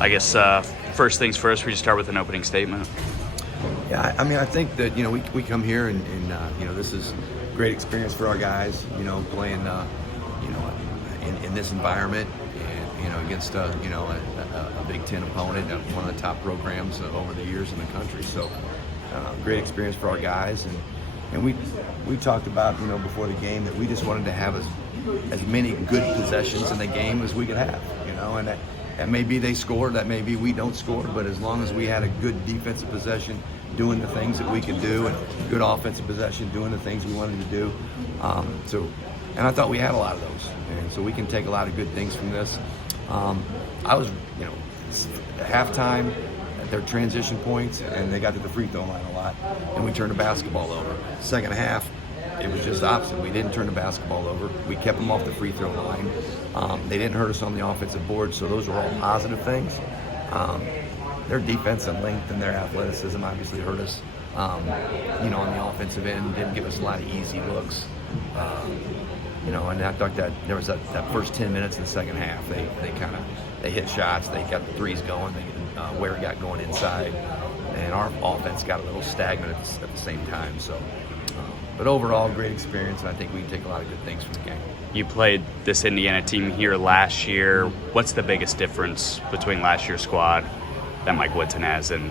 I guess first things first, we just start with an opening statement. Yeah, I mean, I think that, we come here and this is a great experience for our guys, playing, in this environment and, against, a Big Ten opponent, one of the top programs over the years in the country. So great experience for our guys. And we talked about, before the game that we just wanted to have as many good possessions in the game as we could have, and that may be they scored, that may be we don't score, but as long as we had a good defensive possession, doing the things that we could do, and good offensive possession, doing the things we wanted to do. And I thought we had a lot of those, and so we can take a lot of good things from this. I was, halftime, their transition points, and they got to the free throw line a lot, and we turned the basketball over. Second half, it was just the opposite. We didn't turn the basketball over. We kept them off the free throw line. They didn't hurt us on the offensive board, so those were all positive things. Their defensive length and their athleticism obviously hurt us. On the offensive end, didn't give us a lot of easy looks. And I thought that there was that first 10 minutes in the second half, they hit shots, they got the threes going, where it got going inside, and our offense got a little stagnant at the same time. So, but overall, great experience, and I think we can take a lot of good things from the game. You played this Indiana team here last year. What's the biggest difference between last year's squad that Mike Woodson has and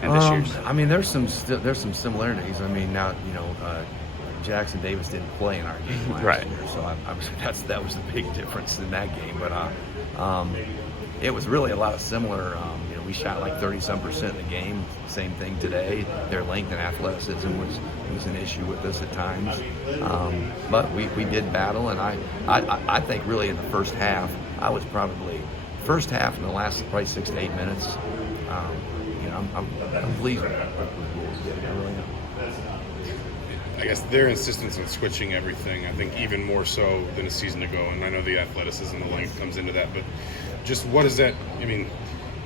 this year's? I mean, there's some similarities. I mean, now Jackson Davis didn't play in our game last year, so that was the big difference in that game. But it was really a lot of similar. We shot like 30-some% in the game. Same thing today. Their length and athleticism was an issue with us at times, but we did battle. And I think really in the first half, I was probably first half in the last probably 6 to 8 minutes. I'm pleased with what we did. I really am. I guess their insistence on switching everything, I think even more so than a season ago, and I know the athleticism and the length comes into that, but just what is that, I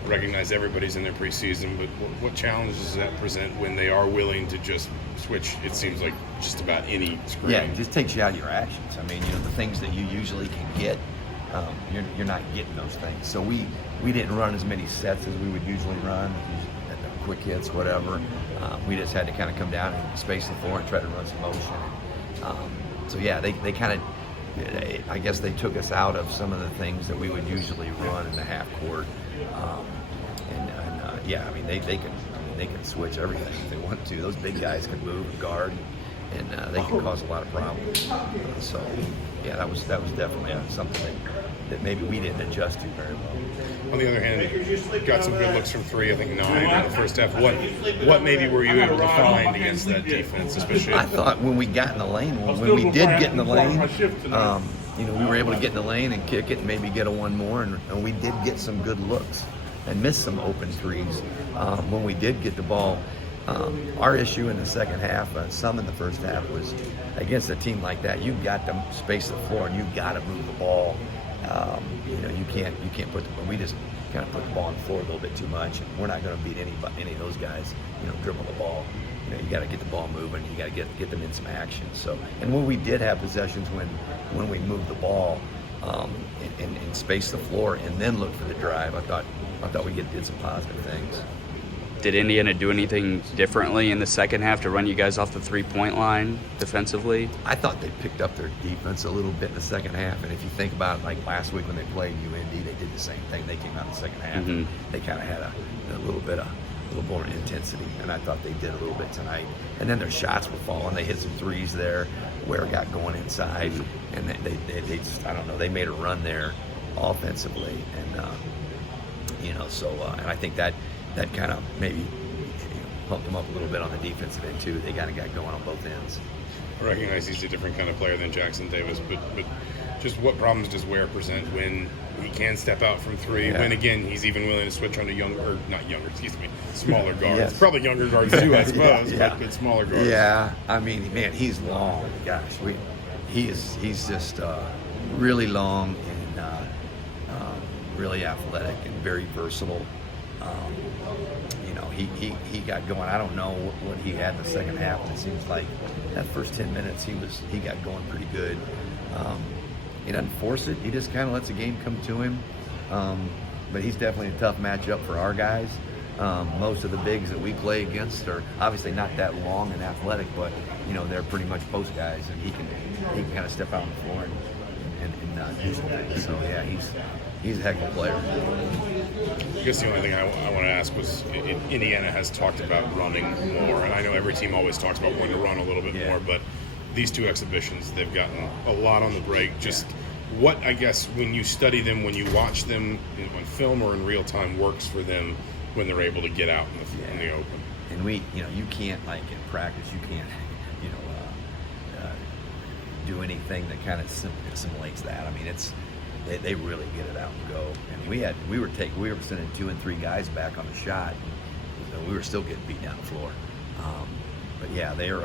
recognize everybody's in their preseason, but what challenges does that present when they are willing to just switch, it seems like, just about any screen? Yeah, it just takes you out of your actions. I mean, the things that you usually can get, you're not getting those things. So we didn't run as many sets as we would usually run, quick hits, whatever. We just had to kind of come down and space the floor and try to run some motion. So yeah, they kind of, I guess they took us out of some of the things that we would usually run in the half court. They can switch everything if they want to. Those big guys can move and guard, and they can cause a lot of problems. So yeah, that was definitely something that maybe we didn't adjust to very well. On the other hand, got some good looks from three, I think 9 in the first half. What maybe were you able to find against that defense, especially? I thought when we got in the lane, when we did get in the lane, we were able to get in the lane and kick it and maybe get a one more, and we did get some good looks and missed some open threes. When we did get the ball, our issue in the second half, some in the first half, was against a team like that, you've got to space the floor and you've got to move the ball. You can't we just kind of put the ball on the floor a little bit too much, and we're not going to beat any of those guys, dribble the ball. You got to get the ball moving, you got to get them in some action. So, and when we did have possessions when we moved the ball and space the floor and then look for the drive, I thought we did some positive things. Did Indiana do anything differently in the second half to run you guys off the three-point line defensively? I thought they picked up their defense a little bit in the second half, and if you think about it, like last week when they played UND, they did the same thing. They came out in the second half. Mm-hmm. They kind of had a little more intensity, and I thought they did a little bit tonight. And then their shots were falling. They hit some threes there where it got going inside, and they just, I don't know, they made a run there offensively, and and I think that kind of maybe pumped them up a little bit on the defensive end too. They got going on both ends. I recognize he's a different kind of player than Jackson Davis, but just what problems does Ware present when he can step out from three? Yeah. When again he's even willing to switch on to smaller guards. Yes. Probably younger guards too, I suppose, but smaller guards. Yeah, I mean, man, he's long. Gosh, he's just really long and really athletic and very versatile. He got going. I don't know what he had in the second half, but it seems like that first 10 minutes he got going pretty good. He doesn't force it. He just kind of lets the game come to him. but he's definitely a tough matchup for our guys. Most of the bigs that we play against are obviously not that long and athletic, but they're pretty much post guys, and he can kind of step out on the floor and do some things. So yeah, he's a heck of a player. I guess the only thing I want to ask was, Indiana has talked about running more, and I know every team always talks about wanting to run a little bit more, but these two exhibitions, they've gotten a lot on the break. Just what, I guess, when you study them, when you watch them on film or in real time, works for them when they're able to get out in the open. And you can't, like in practice, you can't, do anything that kind of simulates that. I mean, they really get it out and go. And we were sending 2 and 3 guys back on the shot. And we were still getting beat down the floor. But yeah, they're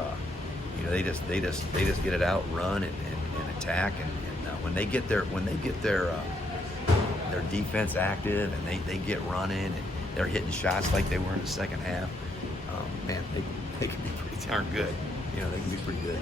they just get it out, run and attack. And when they get their defense active and they get running and they're hitting shots like they were in the second half, man, they can be pretty darn good. They can be pretty good.